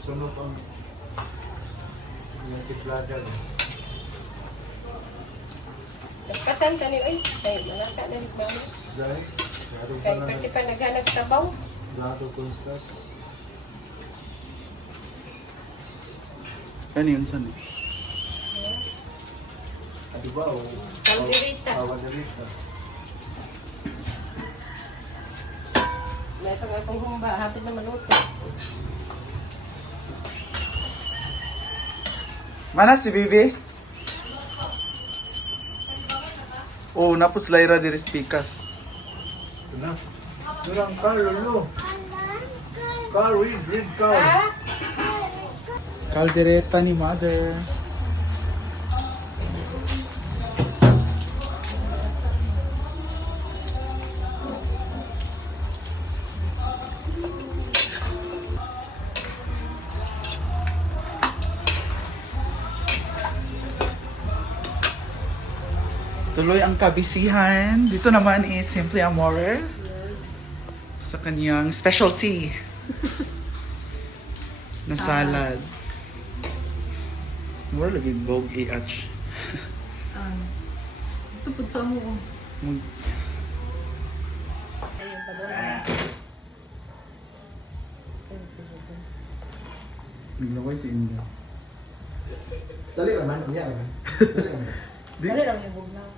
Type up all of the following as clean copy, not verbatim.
Sunod ang yung tiplada. Nagkasan ka niyo, ay, mga ka na nagmamit. Dahil, laro pa Kaya na pwede pa naghanap sabaw. lato constant. Ano yun, son? Di ba? Calderita. Calderita. May itong akong humba, hapit na maluto. Mana si Bibi? Oh, napos Lyra di Respikas. Ito na. Durang car, lolo. Car, read car. Ha? Caldereta ni Mother. Tuloy ang kabisihan. Dito naman is Simply Amore. Sa kanyang specialty. Na salad. Mura lagi bog i-atch. Ito po sa mo. Ayun pa doon. Naglaway si India. Dali naman, kuya naman. Dali lang yung bugnaw.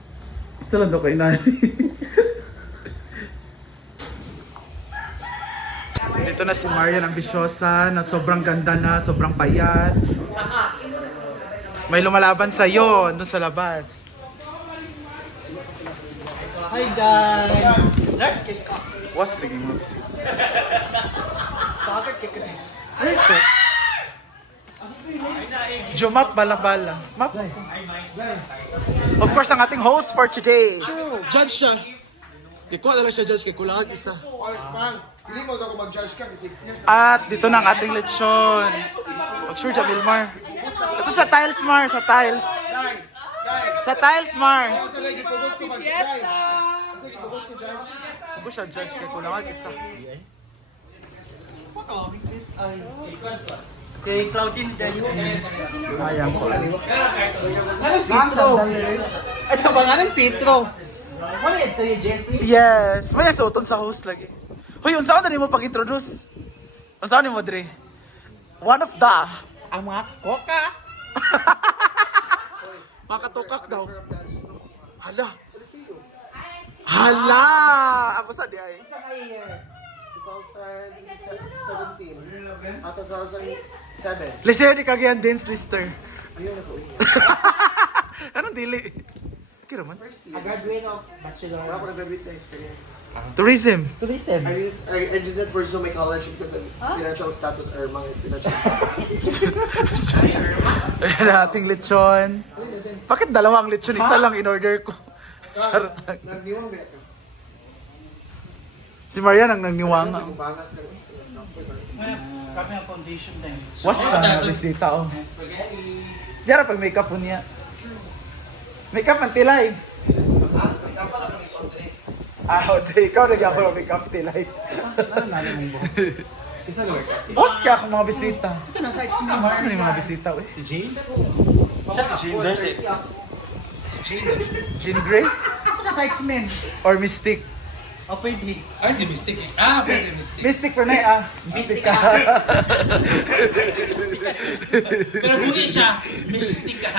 Isa lang daw kay Nani. Dito na si Marian Ambisyosa na sobrang ganda na, sobrang payat. May lumalaban sa iyo doon sa labas. Hi, Dan! Let's get up. Was sige mo kasi. Bakit kick it? Ano ito? Jumat Balabala. Map. Of course, ang ating host for today. Judge siya. Ikuha na lang siya, judge. Kaya kulangan isa. Pang, hindi mo ako mag-judge ka kasi 16 years. At dito na ang ating lechon. Pag-sure dyan, Wilmar. Ito sa tiles, Mar. Sa tiles. Dai! Dai! Sa tiles, Mar. Kasi lagi pupos ko mag-judge. Kasi pupos ko judge. Ako siya, judge. Kaya kulangan isa. Kay Claudine Dayo. Ayan po. Anong sitro? Ay, sa mga anong sitro? Ano ito yung Jessie? Yes. May suoton sa host lagi. Hoy, unsa ko na mo pag-introduce? Unsa ni mo, Dre? One of the. Ang mga koka. Makatukak daw. Hala. Hala! Apa sa di ay? Sa may 2017 at 2007. Lister di kagyan dance lister. Ayun na po. Anong dili? Kira man. I graduate of bachelor. Wala ko nag-graduate na experience. Tourism. Tourism. I did not pursue my college because of financial status or mga financial status. Ayan na ating lechon. Bakit dalawang lechon? Isa lang in order ko. Charot lang. Nagdiwang ba ito? Si Marian ang Kasi nagniwanga. kung bangas ka Kami ang foundation din. Was na bisita oh. Diyan pag makeup po niya. Makeup ang tilay. Ah, Audrey, ikaw nag-ako ng makeup tilay. Isa lang kasi. Boss ka akong mga bisita. Ito na sa X-Men. Boss mo yung mga bisita eh. Si Jane? Siya si Jane. There's it. Si Jane. Jean Grey Ito na sa X-Men. or Mystic? O pwede. Ay, si Mystic eh. Ah, pwede Mystic. Mystic pa na ah. Mystic ka. Pero buhay siya. Mystic ka.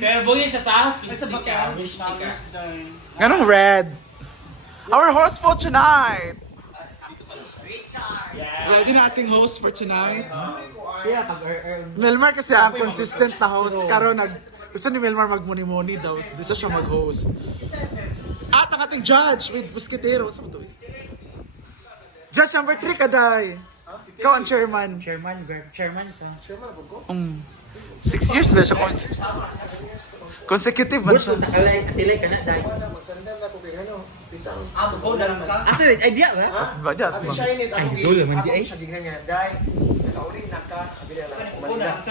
Pero buhay siya sa Mystic ka. Mystic ka. Ganong red. Our host for tonight. Ready na ating host for tonight. Kaya pag Melmar kasi ang consistent na host. Karon gusto ni Melmar magmuni-muni daw. Di sa siya mag-host. At ang ating judge with Busquetero. Saan mo to eh? Judge number 3 kaday. Ikaw ang chairman. Chairman ito. 6 years ba siya? Consecutive ba siya? Tilay ka na, Day. Magsandal na ko kay ano. Pitang. Go na lang ka. Asa, idea ba? Ha? Ba dyan? Ate Shine it. Ay, go naman di ay. Ako siya gignan niya. Dahil, nakauli na ka. Abila lang. Kumalina.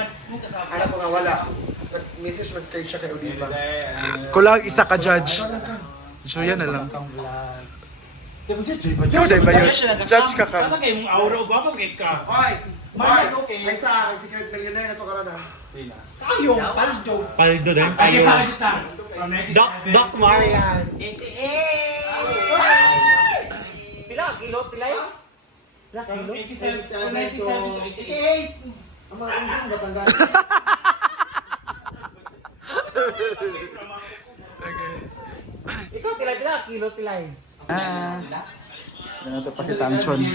Alam ko nga wala. Message mas straight siya kay Oliva. Kulang isa ka judge. So yan na lang. Day ba yun? Judge ka ka. Kata kayo mong aura, guwapo kay ka. Hoy! Mahal, Hoy! okay. May sa akin, secret millionaire na to karon ha. Tayo, paldo. Paldo din. Ay, sa akin kita. From 97. Doc Marian. Pila, kilo, pilay? Pila, From kilo? 87 from 97 to 88. Ang mga undang Batangas. Ikaw, pilay, pila, kilo, pilay. Ano ito pakita ang chon.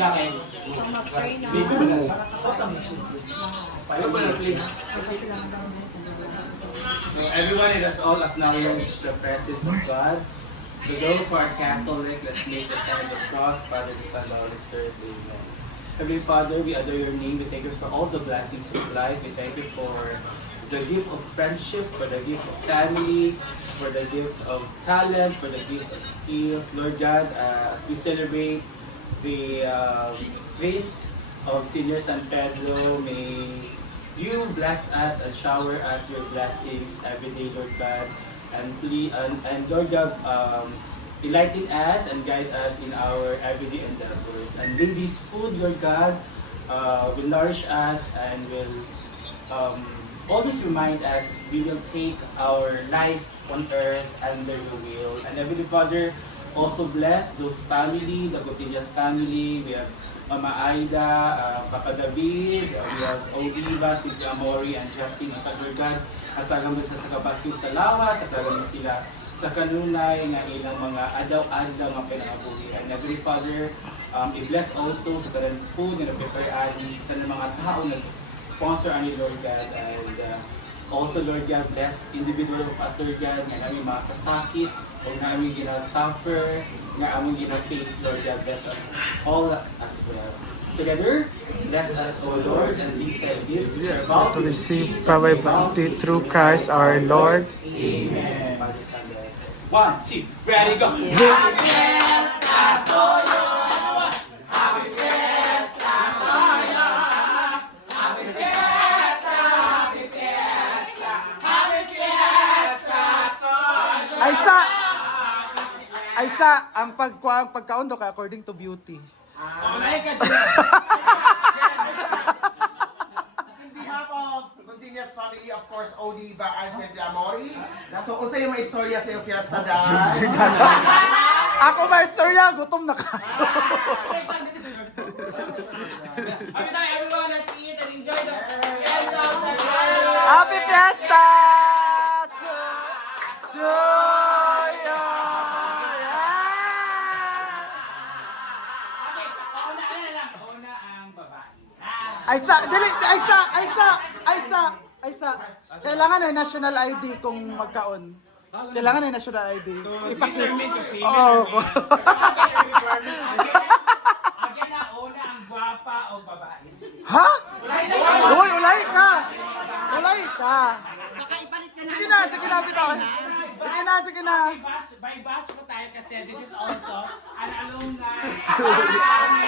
So everyone, let us all acknowledge the presence of God. To those who are Catholic, let's make the sign of the cross, Father, the Son, the Holy Spirit, Amen. Heavenly Father, we adore your name. We thank you for all the blessings of life. We thank you for the gift of friendship, for the gift of family, for the gift of talent, for the gift of skills. Lord God, as we celebrate the feast of Senior San Pedro, may you bless us and shower us your blessings every day, Lord God. And please, and Lord God, enlighten us and guide us in our everyday endeavors. And with this food, Lord God, will nourish us and will always remind us we will take our life on earth under your will. And Heavenly Father, also bless those family, the Cotillas family. We have Mama Aida, Papa David, we have Oliva, Cynthia Amori, and Justin at Lord God. At talagang sa kabasyo sa lawas, at talagang sila sa kanunay na ilang mga adaw-adaw mga pinakabuhi. And Heavenly Father, i-bless also sa kanang food na prepare ani sa kanang mga tao na sponsor ani Lord God. And also Lord God, bless individual of us Lord God na aming mga kasakit o na aming gina-suffer, na aming gina-face Lord God. Bless us all as well. Together, bless us, O Lord, and these gifts which are about To receive power bounty through Christ our Lord. Amen. 1, 2, ready, go! Aysa, ang pagkaundo ka according to beauty. Oh, like ka On behalf of Continuous Family, of course, Oliva and Cynthia Amori. So, kung sa'yo may istorya sa iyong fiesta dahil. Ako ba istorya? Gutom na ka. Everyone, let's eat and enjoy the fiesta of San Happy Fiesta! To you! Una ang babae. Aysa, dili, Aysa. Kailangan ay national ID kung magkaon. Kailangan ay national ID. Ipakita. Oo. Again na, una ang gwapa o babae. Ha? Uy, ulay ka. Sige na, bitaw. Sige na. By batch po tayo kasi this is also an alumni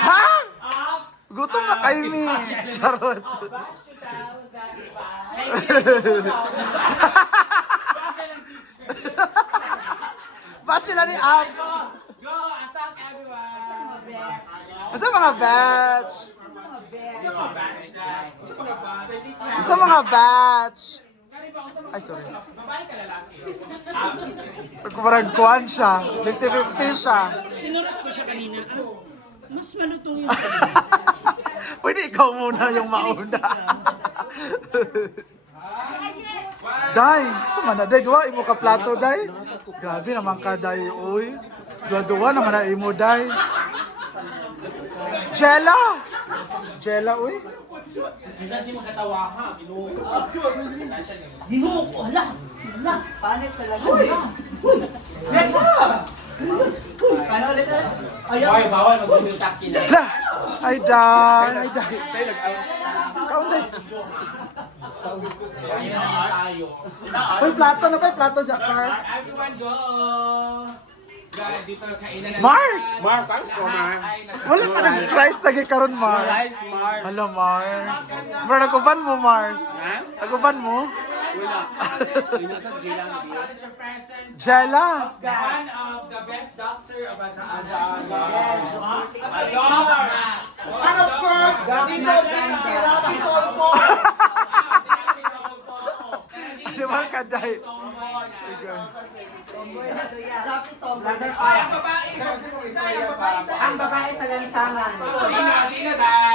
Ha? of Gutom na kayo ni. Charot. batch 2005. Batch ng teacher. Ba sila ni Abs? Go, attack everyone. Sa mga batch. Sa mga batch. Ay, sorry. Babae ka lalaki. Pagkumaragkuhan siya. 50-50 siya. Tinurot ko siya kanina. Mas malutong yung Pwede ikaw muna yung mauna. Day, sumana day, duwa imo ka plato day. Grabe naman ka day, uy. Duwa naman na imo day. Jella, uy. Minsan di mo katawa ka, ginuho. Ginuho ko, hala. Panit sa lagoy. Paano ulit? Ay, bawal mag-umitak kina. La, ay day. Kaon day. Tayo. Uy, plato, Jackar. Everyone go! Guys, dito kainan na. Mars! Mars. Wala pa nag-price lagi karon Mars. Mars. Hello, Mars. Bro, naguban mo, Mars. Naguban mo? Acknowledge your presence. Jella! One of the best doctor of Azaan. And of course, dito din si Rapi Tolpo. Di ba ka, Day? Ang babae Ang babae sa lansangan. Sino, Day?